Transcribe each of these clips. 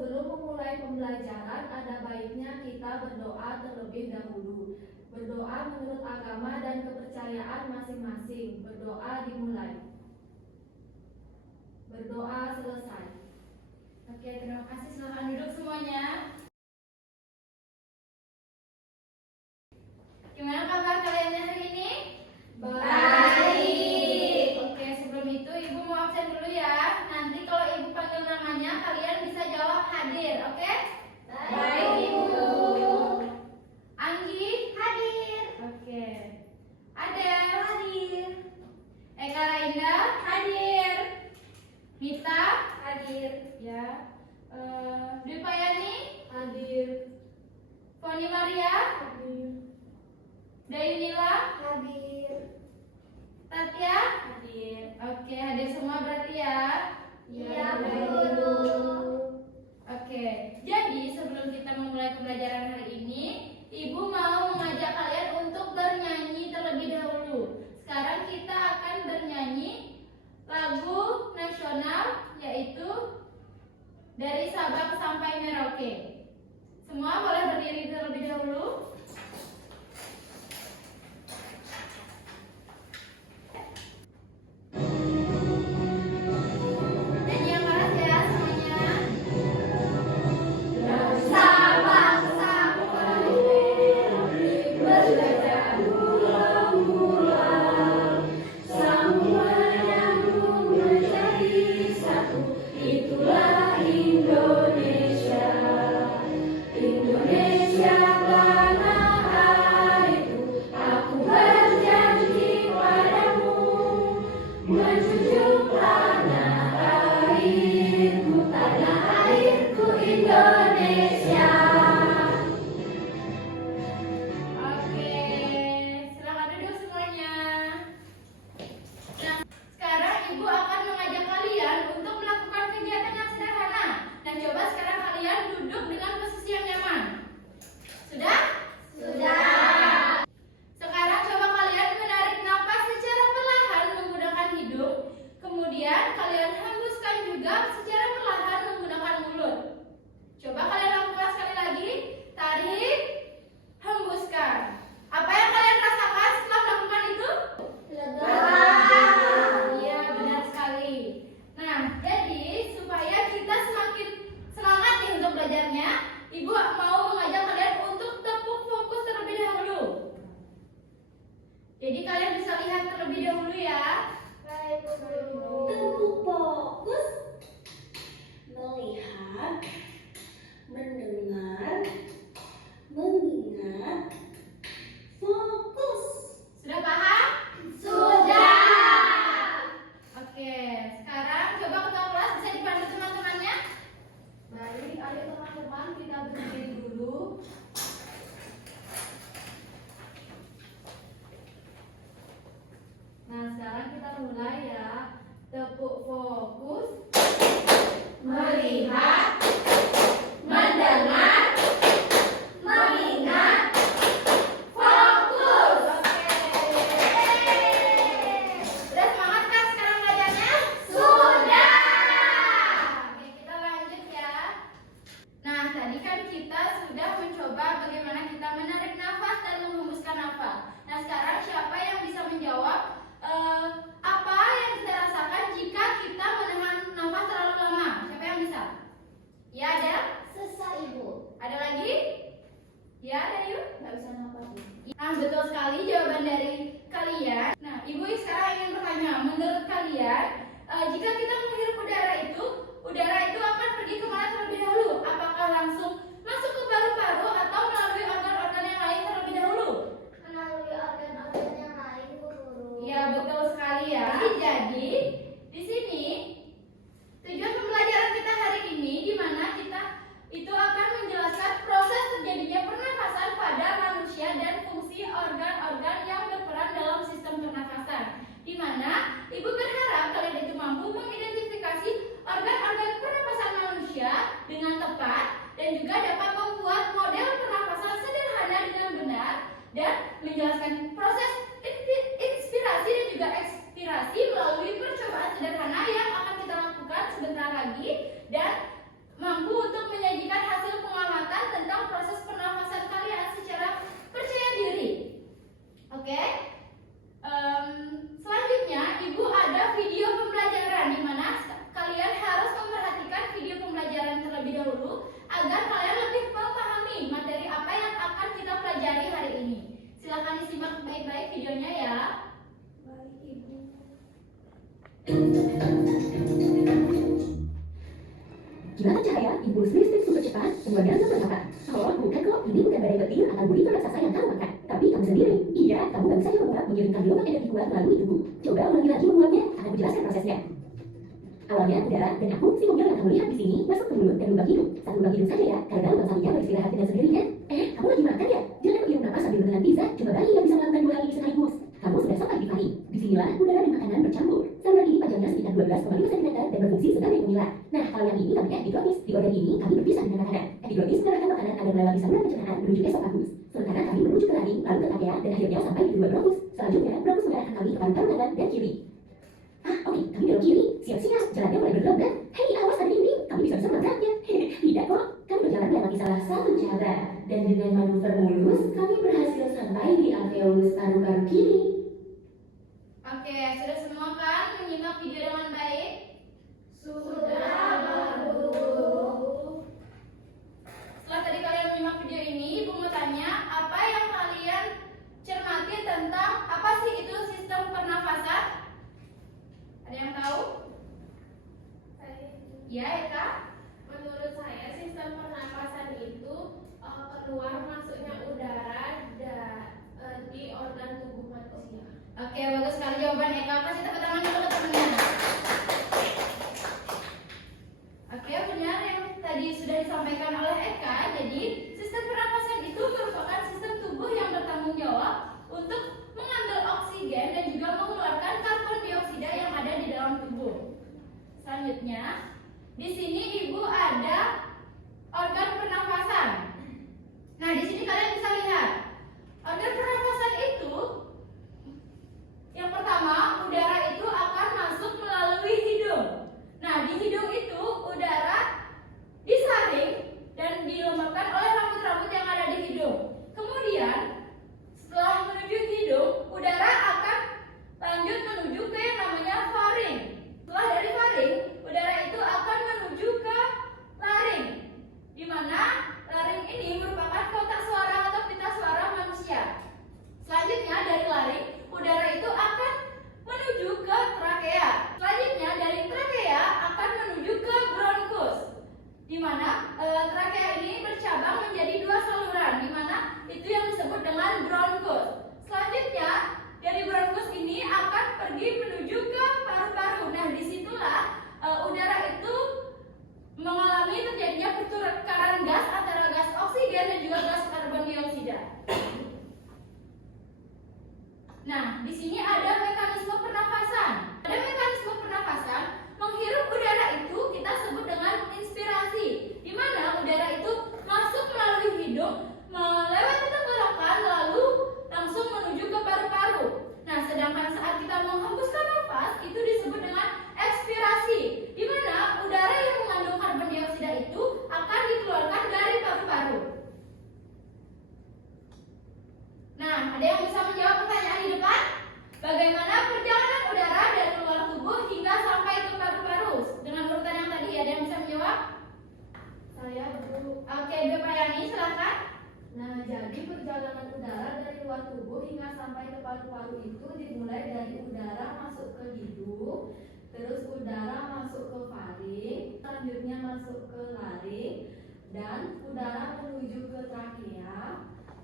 sebelum memulai pembelajaran ada baiknya kita berdoa terlebih dahulu. Berdoa menurut agama dan kepercayaan masing-masing. Berdoa dimulai. Berdoa selesai. Oke, terima kasih. Silakan duduk semuanya. Gimana kabar kalian hari ini? Baik. Oke, sebelum itu Ibu mau absen dulu ya. Nanti kalau Ibu panggil namanya, kalian bisa jawab hadir, oke? Baik, Ibu. Anggi? Hadir. Oke. Adel? Hadir. Eka Rainda? Hadir. Mita? Hadir. Ya. Dwi Payani? Hadir. Foni Maria? Hadir. Dayunila? Hadir. Tatia? Hadir. Oke, hadir semua berarti ya. Iya, Guru. Oke, jadi sebelum kita memulai pembelajaran hari ini, Ibu mau mengajak kalian untuk bernyanyi terlebih dahulu. Sekarang kita akan bernyanyi lagu nasional yaitu Dari Sabang Sampai Merauke. Semua boleh berdiri terlebih dahulu. Nyanyi yang keras ya semuanya. Dari Sabang sampai Merauke bergajah bulan-bulan, semua nyambung menjadi satu. Itulah Indonesia, Indonesia tanah airku. Aku berjanji padamu, menjunjung tanah airku Indonesia. Oke, silakan duduk semuanya. Nah, sekarang Ibu akan mengajak kalian untuk melakukan kegiatan yang sederhana. Nah, coba sekarang kalian duduk dengan posisi yang nyaman. Sudah? Sudah. Sekarang coba kalian menarik napas secara perlahan menggunakan hidung. Kemudian kalian hembuskan juga secara perlahan menggunakan mulut. Coba kalian lakukan sekali lagi. Tarik, hembuskan. Apa yang kalian rasakan setelah melakukan itu? Iya, benar sekali. Nah, jadi supaya kita semakin semangat nih untuk belajarnya, Ibu mau mengajak kalian untuk tepuk fokus terlebih dahulu. Jadi kalian bisa lihat terlebih dahulu ya. Baik, Guru. Tepuk fokus, melihat, mendengar, mengingat, fokus. Sudah paham? Sudah. Oke, sekarang coba ketua kelas bisa dipandu teman-temannya. Baik, ayo teman-teman kita berdiri dulu. Nah, sekarang kita mulai ya. Tepuk fokus, melihat, mendengar, mengingat, fokus. Sudah semangat kan sekarang belajarnya? Sudah. Oke, kita lanjut ya. Nah, tadi kan kita sudah mencoba bagaimana kita menarik nafas dan menghembuskan nafas. Nah, sekarang siapa yang bisa menjawab apa yang kita rasakan jika kita menahan nafas terlalu lama? Siapa yang bisa? Ya, ada? Sesak, Ibu. Ada lagi? Ya, ada yuk. Nggak bisa nafas, Bu. Nah, betul sekali jawaban dari kalian. Nah, Ibu sekarang ingin bertanya, menurut kalian, jika kita menghirup udara itu akan pergi kemana terlebih dahulu? Apakah langsung masuk ke paru-paru atau melalui organ-organ yang lain terlebih dahulu? Melalui organ-organ yang lain, Bu Guru. Ya, betul sekali ya. Jadi, di sini tujuan pembelajaran kita hari ini di mana kita itu akan menjelaskan proses terjadinya pernafasan pada manusia dan fungsi organ-organ yang berperan dalam sistem pernafasan. Di mana Ibu berharap kalian itu mampu mengidentifikasi Kilatan cahaya, impuls listrik super cepat, semuanya menyapa. Oh, bukan kok, ini bukan badai petir atau burrito raksasa yang kamu makan, tapi kamu sendiri. Iya, kamu baru saja menguap mengirimkan gelombang energi kuat melalui tubuh. Coba ulangi lagi menguapnya, akan menjelaskan prosesnya. Awalnya udara dan aku, si mobil yang kamu lihat di sini, masuk ke mulut dan lubang hidung. Satu lubang hidung saja ya, karena lubang sampingnya beristirahat dengan sendirinya. Kamu lagi makan ya? Jangan menghirup napas sambil menelan pizza, cuma bayi yang bisa melakukan dua hal ini sekaligus. Kamu sudah sampai di Paris. Disinilah udara dan makanan bercampur. Saluran ini panjangnya sekitar 12,5 cm dan berfungsi sebagai pemilah. Nah, kalau yang ini namanya epiglottis. Di organ ini kami berpisah dengan makanan. Epiglottis mengarahkan makanan agar melewati saluran pencernaan menuju esofagus. Sementara kami menuju ke laring, lalu ke trachea dan akhirnya sampai di kedua bronkus. Selanjutnya, bronkus mengarahkan kami ke paru-paru kanan dan kiri. Oke, kami belok kiri. Siap-siap, jalannya mulai bergelombang. Hei, awas ada dinding. Kami bisa menabraknya. Tidak kok, kami berjalan melewati salah satu cara. Dan dengan manuver mulus, kami berhasil sampai di alveolus paru-paru kiri. Oke, sudah semua kan menyimak video dengan baik? Sudah, Bu. Setelah tadi kalian menyimak video ini, Ibu mau tanya, apa yang kalian cermati tentang apa sih itu sistem pernafasan? Ada yang tahu? Ya, Eka? Menurut saya sistem pernapasan itu keluar masuknya udara di organ tubuh manusia. Oke, bagus sekali jawaban Eka. Kasih tepuk tangan dulu ke temennya. Oke, benar yang tadi sudah disampaikan oleh Eka. Jadi, sistem pernapasan itu merupakan sistem tubuh yang bertanggung jawab untuk mengambil oksigen dan juga mengeluarkan karbon dioksida yang ada di dalam tubuh. Selanjutnya, di sini Ibu ada organ pernafasan. Nah, di sini kalian bisa lihat organ pernafasan itu. Yang pertama, udara itu akan masuk melalui hidung. Nah, di hidung itu udara disaring dan dilembabkan oleh rambut-rambut yang ada di hidung. Kemudian, setelah menuju hidung, udara akan lanjut menuju ke yang namanya faring. Setelah dari faring, udara itu akan menuju ke laring, di mana laring ini merupakan kotak suara atau pita suara manusia. Selanjutnya dari laring, udara itu akan menuju ke trakea. Selanjutnya dari trakea akan menuju ke bronkus, di mana trakea ini bercabang menjadi dua saluran, di mana itu yang disebut dengan bronkus. Selanjutnya dari bronkus ini akan pergi menuju ke paru-paru. Nah, disitulah udara itu mengalami terjadinya pertukaran gas antara gas oksigen dan juga gas karbon dioksida. Nah, di sini ada mekanisme pernafasan. Pada mekanisme pernafasan, menghirup udara itu kita sebut dengan inspirasi, di mana udara itu masuk melalui hidung, melewati tenggorokan, lalu langsung menuju ke paru-paru. Nah, sedangkan saat kita menghembuskan nafas, itu disebut dengan ekspirasi, di mana udara yang mengandung karbon dioksida itu akan dikeluarkan dari paru-paru. Nah, ada yang bisa menjawab pertanyaan di depan? Bagaimana perjalanan udara dari luar tubuh hingga sampai ke paru-paru? Dengan urutan yang tadi, ada yang bisa menjawab? Saya, Bu. Oke, Bu Prayani, silakan. Nah, jadi perjalanan udara dari luar tubuh hingga sampai ke paru-paru itu dimulai dari udara masuk ke hidung, terus udara masuk ke faring, selanjutnya masuk ke laring, dan udara menuju ke trakea,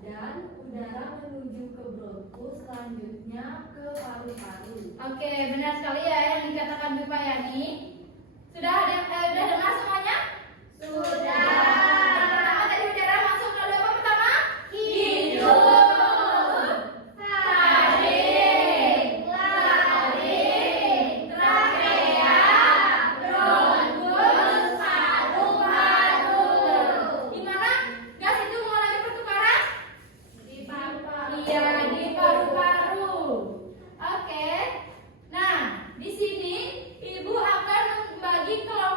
dan udara menuju ke bronkus, selanjutnya ke paru-paru. Oke, benar sekali ya yang dikatakan Bu Prayani. Sudah dengar semuanya? Sudah. Pertama tadi udara masuk melalui apa pertama? Hidung, faring, laring, trakea, bronkus, paru-paru. Di mana gas itu mengalami pertukaran? Di paru-paru. Iya, di paru-paru. Oke. Nah, di sini Ibu akan membagi kelompok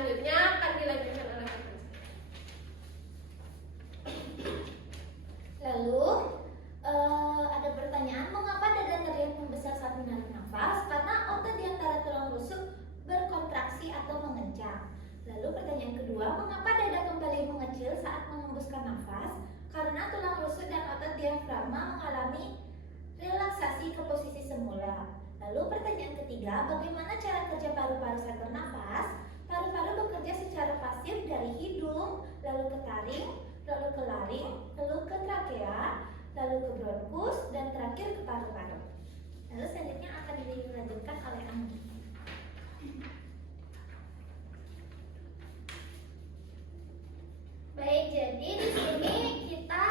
selanjutnya akan dilanjutkan oleh rekan. Lalu ada pertanyaan, mengapa dada terlihat membesar saat menarik nafas? Karena otot di antara tulang rusuk berkontraksi atau mengencang. Lalu pertanyaan kedua, mengapa dada kembali mengecil saat mengembuskan nafas? Karena tulang rusuk dan otot diafragma mengalami relaksasi ke posisi semula. Lalu pertanyaan ketiga, bagaimana cara kerja paru-paru saat bernafas? Paru-paru bekerja secara pasif dari hidung, lalu ke taring, lalu ke laring, lalu ke trakea, lalu ke bronkus, dan terakhir ke paru-paru. Lalu selanjutnya akan dilanjutkan oleh Anggi. Baik, jadi di sini kita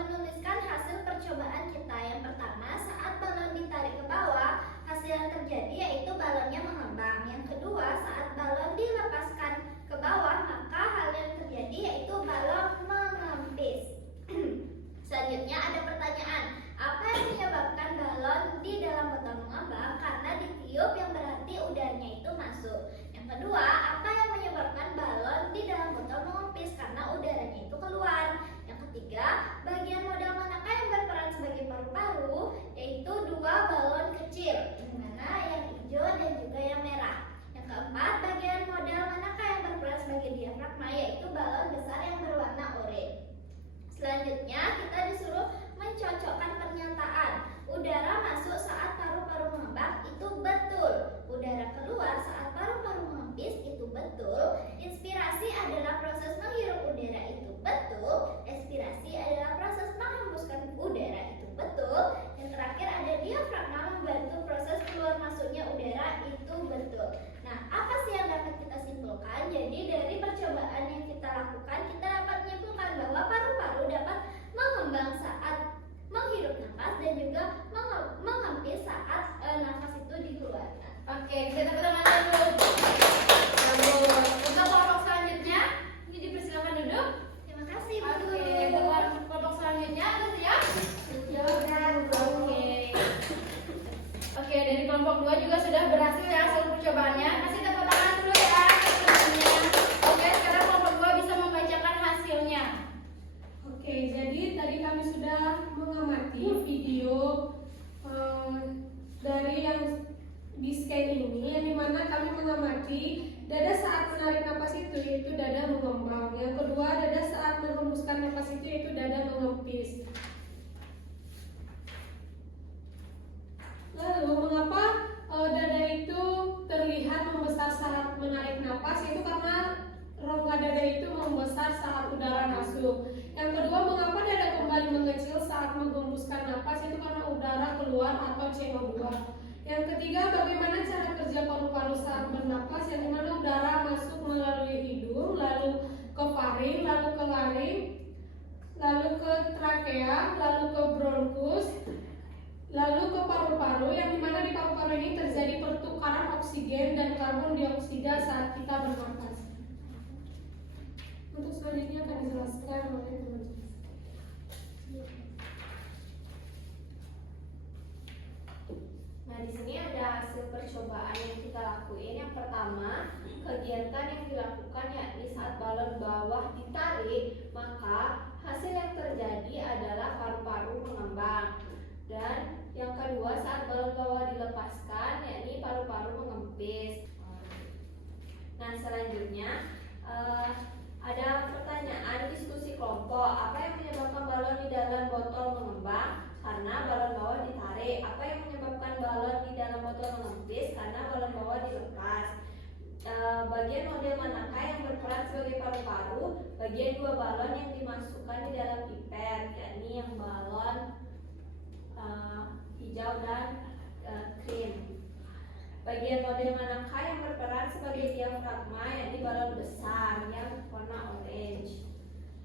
menuliskan hasil percobaan kita. Yang pertama, saat balon ditarik ke bawah, hasil yang terjadi yaitu balonnya mengembang. Yang kedua, saat balon dilepaskan ke bawah, maka hal yang terjadi yaitu balon mengempis. Selanjutnya ada pertanyaan, apa yang menyebabkan balon di dalam botol mengembang? Karena ditiup, yang berarti udaranya itu masuk. Yang kedua, apa yang menyebabkan balon di dalam botol mengempis? Karena udaranya itu keluar. Yang ketiga, bagian modal manakah yang berperan sebagai paru-paru? Yaitu dua balon kecil, yang mana yang hijau dan juga yang merah. Yang keempat, bagian modal manakah yang berperan sebagai diafragma? Yaitu balon besar yang berwarna oranye. Selanjutnya kita disuruh mencocokkan pernyataan. Udara masuk saat paru-paru mengembang itu betul. Udara keluar saat paru-paru mengempis itu betul. Inspirasi adalah proses menghirup udara itu betul. Expirasi adalah proses menghembuskan udara itu betul. Yang terakhir ada diafragma membantu proses keluar masuknya udara itu betul. Nah, apa sih yang dapat kita simpulkan? Jadi dari percobaan yang kita lakukan, kita dapat menyimpulkan bahwa paru-paru dapat mengembang saat menghirup nafas dan juga mengempis saat nafas itu dikeluarkan. Oke, bisa tepuk tangan dulu. Bagus. Untuk kelompok selanjutnya, ini dipersilakan duduk. Terima kasih, Bu. Oke, untuk kelompok selanjutnya ada siap? Oke. Oke, dari kelompok 2 juga sudah berhasil ya hasil percobaannya. Kasih tepuk tangan dulu ya teman-temannya. Oke, sekarang kelompok 2 bisa membacakan hasilnya. Oke, jadi tadi kami sudah mengamati video dari yang di scan ini, yang dimana kami mengamati dada saat menarik napas itu yaitu dada mengembang. Yang kedua, dada saat menghembuskan napas itu yaitu dada mengempis. Lalu mengapa dada itu terlihat membesar saat menarik napas? Itu karena rongga dada itu membesar saat udara masuk. Yang kedua, mengapa dada kembali mengecil saat menghembuskan napas? Itu karena udara keluar atau CO2. Yang ketiga, bagaimana cara kerja paru-paru saat bernapas? Yang dimana udara masuk melalui hidung, lalu ke faring, lalu ke laring, lalu ke trakea, lalu ke bronkus, lalu ke paru-paru, yang dimana di paru-paru ini terjadi pertukaran oksigen dan karbon dioksida saat kita bernapas. Untuk selanjutnya akan dijelaskan oleh teman-teman. Nah, di sini ada hasil percobaan yang kita lakuin. Yang pertama, kegiatan yang dilakukan yakni saat balon bawah ditarik, maka hasil yang terjadi adalah paru-paru mengembang. Dan yang kedua, saat balon bawah dilepaskan, yakni paru-paru mengempis. Nah, selanjutnya ada pertanyaan diskusi kelompok. Apa yang menyebabkan balon di dalam botol mengembang? Karena balon bawah ditarik. Apa yang menyebabkan balon di dalam botol mengempis? Karena balon bawah dilepas. Bagian model manakah yang berperan sebagai paru-paru? Bagian dua balon yang dimasukkan di dalam pipet, yakni yang balon hijau dan krim. Bagian model manakah yang berperan sebagai diafragma, yakni balon besar yang warna orange.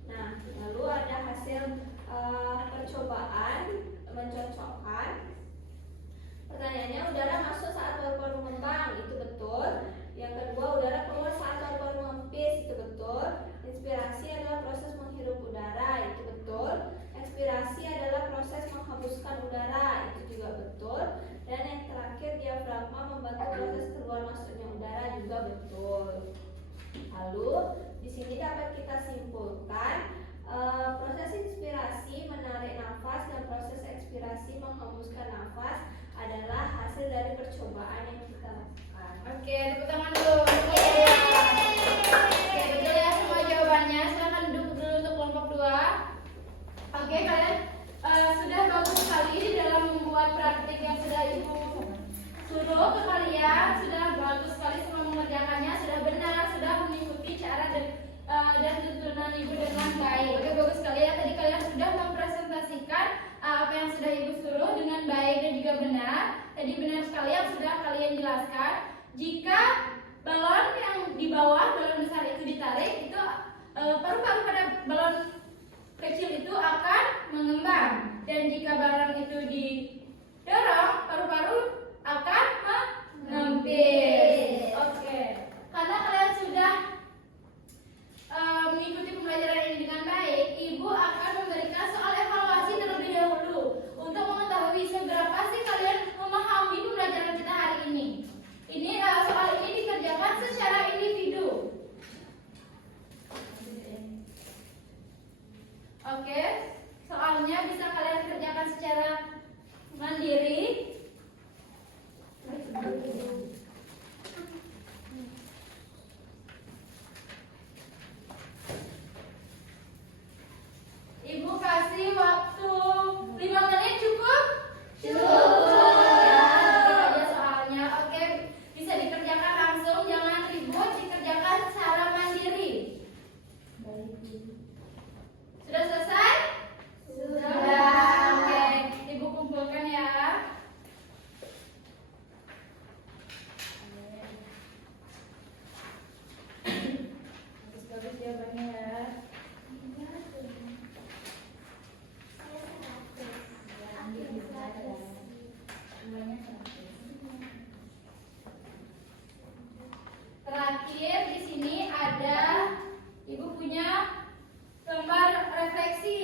Nah, lalu ada hasil percobaan mencocokkan. Pertanyaannya, udara masuk saat paru-paru mengembang, itu betul. Yang kedua, udara keluar saat paru-paru mengempis, itu betul. Inspirasi adalah proses menghirup udara, itu betul. Ekspirasi adalah proses menghembuskan udara, itu juga betul. Dan yang terakhir, diafragma membantu proses keluar masuknya udara, juga betul. percobaan yang kita lakukan. Oke, tepuk tangan dulu. Oke, betul ya semua jawabannya. Silakan duduk dulu untuk kelompok 2. Oke, kalian sudah bagus sekali dalam membuat praktik yang sudah Ibu suruh ke kalian. Sudah bagus sekali semua mengerjakannya, sudah benar, sudah mengikuti cara dan tuntunan Ibu dengan baik. Oke, bagus sekali ya. Tadi kalian sudah mempresentasikan apa yang sudah Ibu suruh dengan baik dan juga benar. Tadi benar sekali yang sudah kalian jelaskan. Jika balon yang di bawah, balon besar itu ditarik, itu paru-paru pada balon kecil itu akan mengembang. Dan jika balon itu didorong, paru-paru akan mengempis. Oke, karena kalian sudah mengikuti pembelajaran ini dengan baik, Ibu akan memberikan soal evaluasi terlebih dahulu untuk mengetahui seberapa sih kalian memahami pembelajaran kita hari ini. Ini soal ini dikerjakan secara individu. Oke, soalnya bisa kalian kerjakan secara mandiri. Ibu kasih waktu 5 menit cukup? Cukup ya, gitu aja soalnya. Oke, bisa dikerjakan langsung, jangan ribut, dikerjakan secara mandiri. Sudah selesai? Sudah. Oke, Ibu kumpulkan ya. Bagus-bagus jawabannya ya. Terakhir di sini ada Ibu punya gambar refleksi.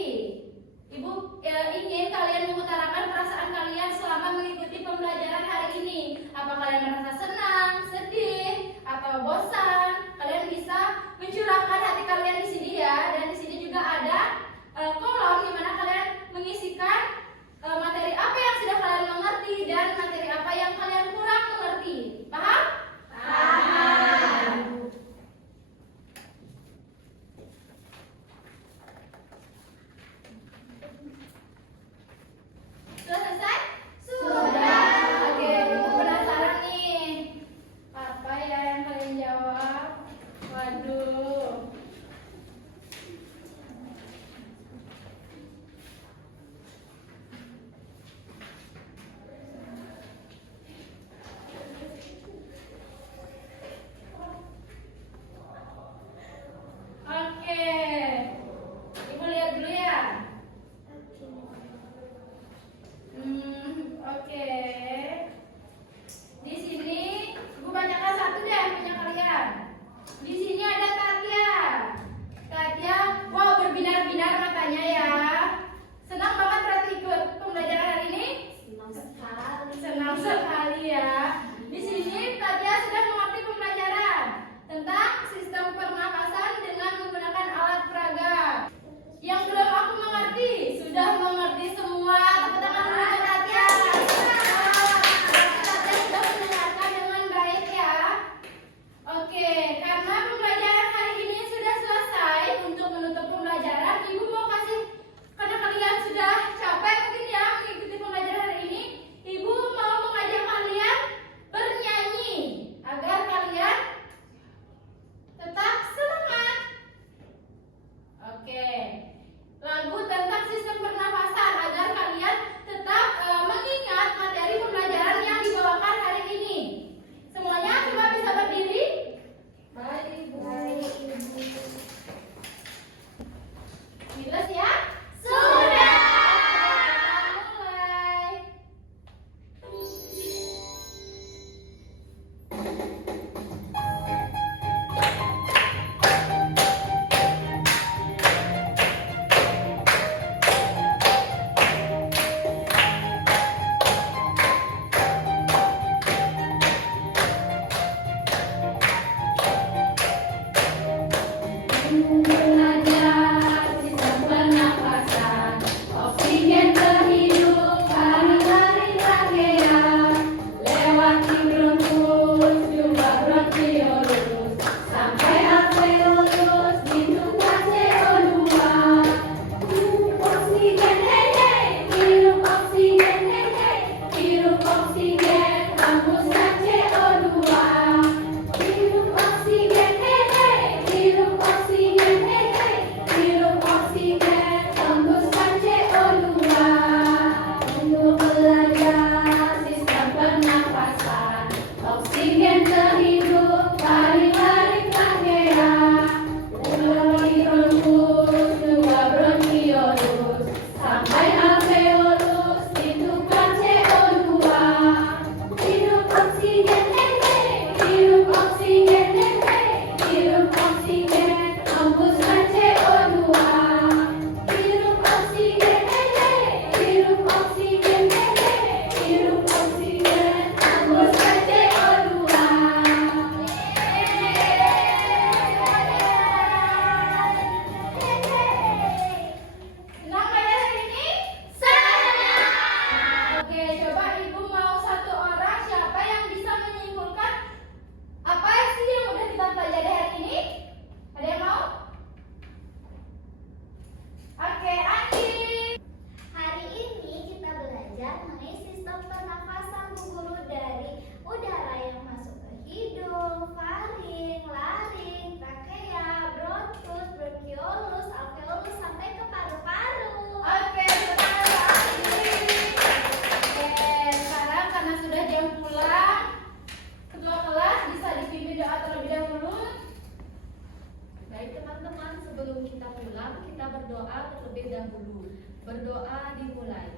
Ibu ingin kalian mengutarakan perasaan kalian selama mengikuti pembelajaran hari ini. Apa kalian merasa senang, sedih, atau bosan? Kalian bisa mencurahkan hati kalian di sini ya. Dan di sini juga ada kolom di mana kalian mengisikan materi apa yang sudah kalian mengerti dan materi apa yang kalian kurang mengerti. Paham? Paham. Sudah selesai? Sudah. Oke, Ibu penasaran nih. Apa ya yang kalian jawab? Waduh. Oke. Ibu lihat dulu ya. Oke. Di sini Ibu bacakan satu deh punya kalian. Di sini ada Tatya. Tatya, wow berbinar-binar matanya ya. Senang banget berarti ikut pembelajaran hari ini? Senang sekali ya. Di sini Tatya sudah mengerti pembelajaran tentang sistem pernapasan dengan menggunakan alat peraga. Yang belum aku mengerti, sudah mengerti semua. Tepuk tangan dulu untuk Tatya. Tatya sudah mendengarkan dengan baik ya. Oke, karena pembelajaran hari ini sudah selesai, untuk menutup pembelajaran, Ibu mau kasih, karena kalian sudah capek mungkin ya mengikuti pembelajaran hari ini, Ibu mau mengajak kalian bernyanyi agar kalian tetap semangat. Oke, lagu tentang sistem pernafasan agar kalian tetap mengingat materi pembelajaran yang dibawakan hari ini. Semuanya coba bisa berdiri. Baik, jelas ya? Sudah. Mulai. Belajar sistem pernafasan, oksigen terhidup hari-hari trachea, lewati sudah jam pulang, ketua kelas bisa dipimpin doa terlebih dahulu. Baik teman-teman, sebelum kita pulang, kita berdoa terlebih dahulu. Berdoa dimulai.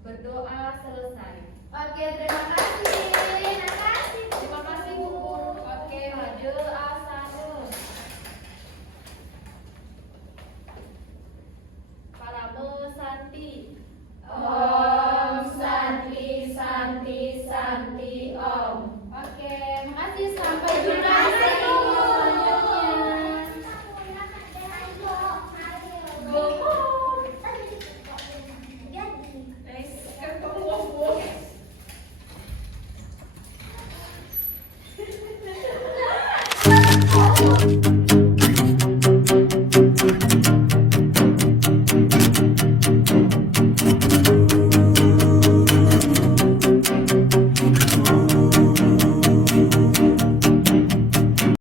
Berdoa selesai. Oke, terima kasih. Terima kasih Bu Guru. Oke, maju asana. Parame Santi. Om Santi Santi Santi Om. Oke, makasih, sampai jumpa di video selanjutnya. Jadi.